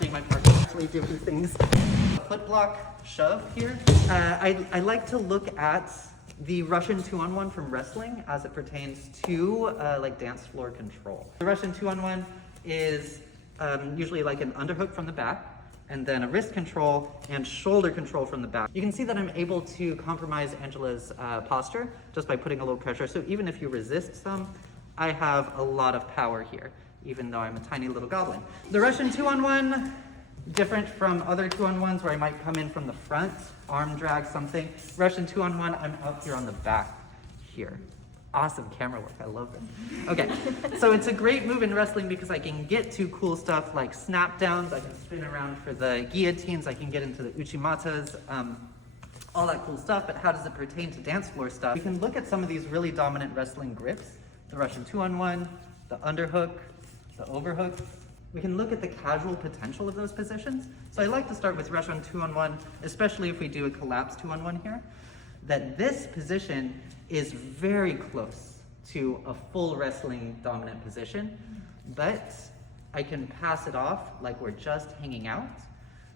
dumping my partner actually doing things. Foot block shove here. I like to look at the Russian 2-on-1 from wrestling as it pertains to like dance floor control. The Russian 2-on-1 is usually like an underhook from the back, and then a wrist control and shoulder control from the back. You can see that I'm able to compromise Angela's posture just by putting a little pressure. So even if you resist some, I have a lot of power here, even though I'm a tiny little goblin. The Russian 2-on-1, different from other 2-on-1s where I might come in from the front, arm drag something. Russian 2-on-1, I'm out here on the back here. Awesome camera work, I love this. Okay, so it's a great move in wrestling because I can get to cool stuff like snap downs, I can spin around for the guillotines, I can get into the uchimatas, all that cool stuff, but how does it pertain to dance floor stuff? We can look at some of these really dominant wrestling grips, the Russian 2-on-1, the underhook, the overhook. We can look at the casual potential of those positions. So I like to start with Russian 2-on-1, especially if we do a collapse 2-on-1 here, that this position is very close to a full wrestling dominant position, but I can pass it off like we're just hanging out.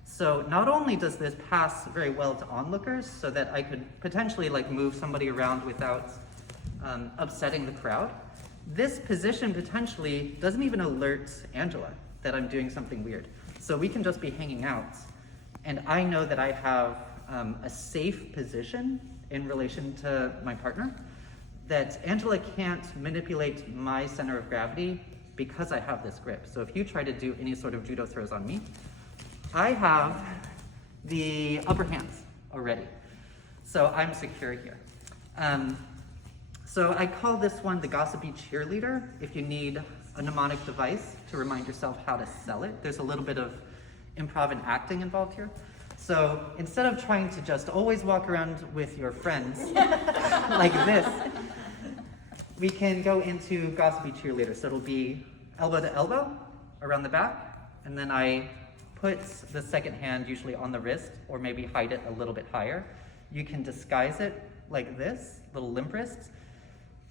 So not only does this pass very well to onlookers, so that I could potentially like move somebody around without upsetting the crowd, this position potentially doesn't even alert Angela that I'm doing something weird. So we can just be hanging out, and I know that I have a safe position in relation to my partner, that Angela can't manipulate my center of gravity because I have this grip. So if you try to do any sort of judo throws on me, I have the upper hands already. So I'm secure here. So I call this one the Gossipy Cheerleader. If you need a mnemonic device to remind yourself how to sell it, there's a little bit of improv and acting involved here. So instead of trying to just always walk around with your friends like this, we can go into Gossipy Cheerleader. So it'll be elbow to elbow around the back, and then I put the second hand usually on the wrist, or maybe hide it a little bit higher. You can disguise it like this, little limp wrists,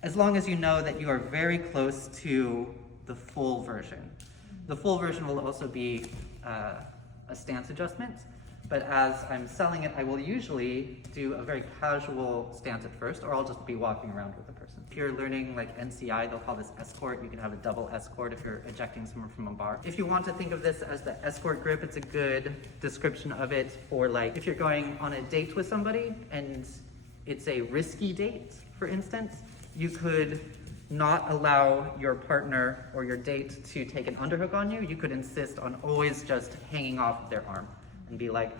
as long as you know that you are very close to the full version. The full version will also be a stance adjustment, but as I'm selling it, I will usually do a very casual stance at first, or I'll just be walking around with the person. If you're learning like NCI, they'll call this escort. You can have a double escort if you're ejecting someone from a bar. If you want to think of this as the escort grip, it's a good description of it for like, if you're going on a date with somebody and it's a risky date, for instance, you could not allow your partner or your date to take an underhook on you. You could insist on always just hanging off their arm and be like,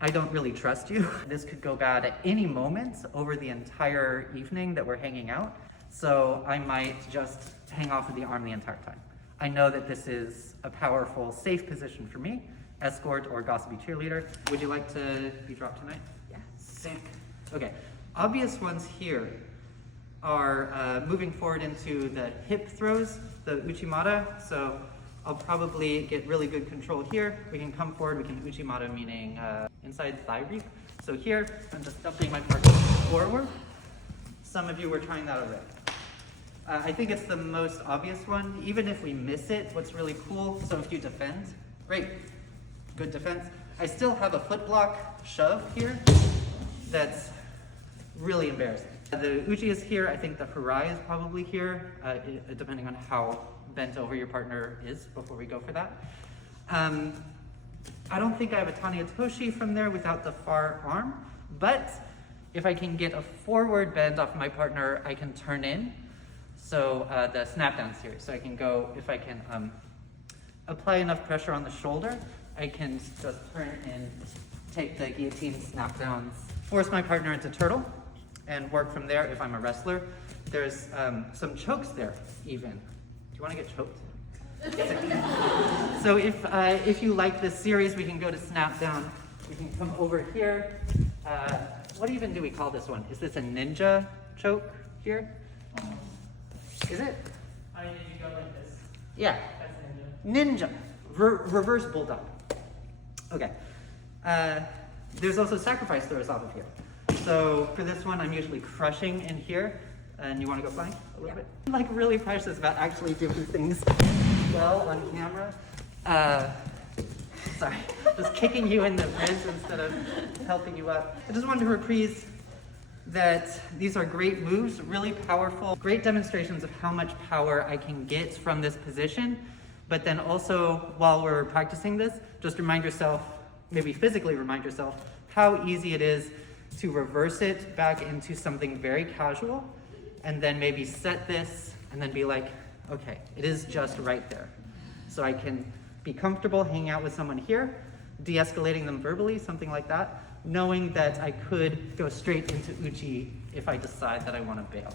I don't really trust you. This could go bad at any moment over the entire evening that we're hanging out. So I might just hang off of the arm the entire time. I know that this is a powerful, safe position for me, escort or Gossipy Cheerleader. Would you like to be dropped tonight? Yeah. Sick. Okay, obvious ones here are moving forward into the hip throws, the uchimata. So I'll probably get really good control here. We can come forward, we can uchimata, meaning inside thigh reap. So here, I'm just dumping my partner forward. Some of you were trying that already. I think it's the most obvious one. Even if we miss it, what's really cool, so if you defend, great, good defense. I still have a foot block shove here that's really embarrassing. The uchi is here. I think the harai is probably here, depending on how bent over your partner is before we go for that. I don't think I have a Tanya Toshi from there without the far arm, but if I can get a forward bend off my partner, I can turn in. So the snap downs here. So I can go, if I can apply enough pressure on the shoulder, I can just turn in, take the guillotine snap downs, force my partner into turtle, and work from there if I'm a wrestler. There's some chokes there even. Do you want to get choked? So if you like this series, we can go to snap down. We can come over here. What even do we call this one? Is this a ninja choke here? Is it? I mean, if you go like this. Yeah. That's Ninja. ninja. Reverse bulldog. Okay. There's also sacrifice throws off of here. So for this one, I'm usually crushing in here. And you want to go flying a little bit? I'm like really precious about actually doing things well on camera. Sorry, just kicking you in the ribs instead of helping you up. I just wanted to reprise that these are great moves, really powerful, great demonstrations of how much power I can get from this position. But then also, while we're practicing this, just remind yourself, maybe physically remind yourself, how easy it is to reverse it back into something very casual, and then maybe set this, and then be like, okay, it is just right there. So I can be comfortable hanging out with someone here, de-escalating them verbally, something like that, knowing that I could go straight into uchi if I decide that I want to bail.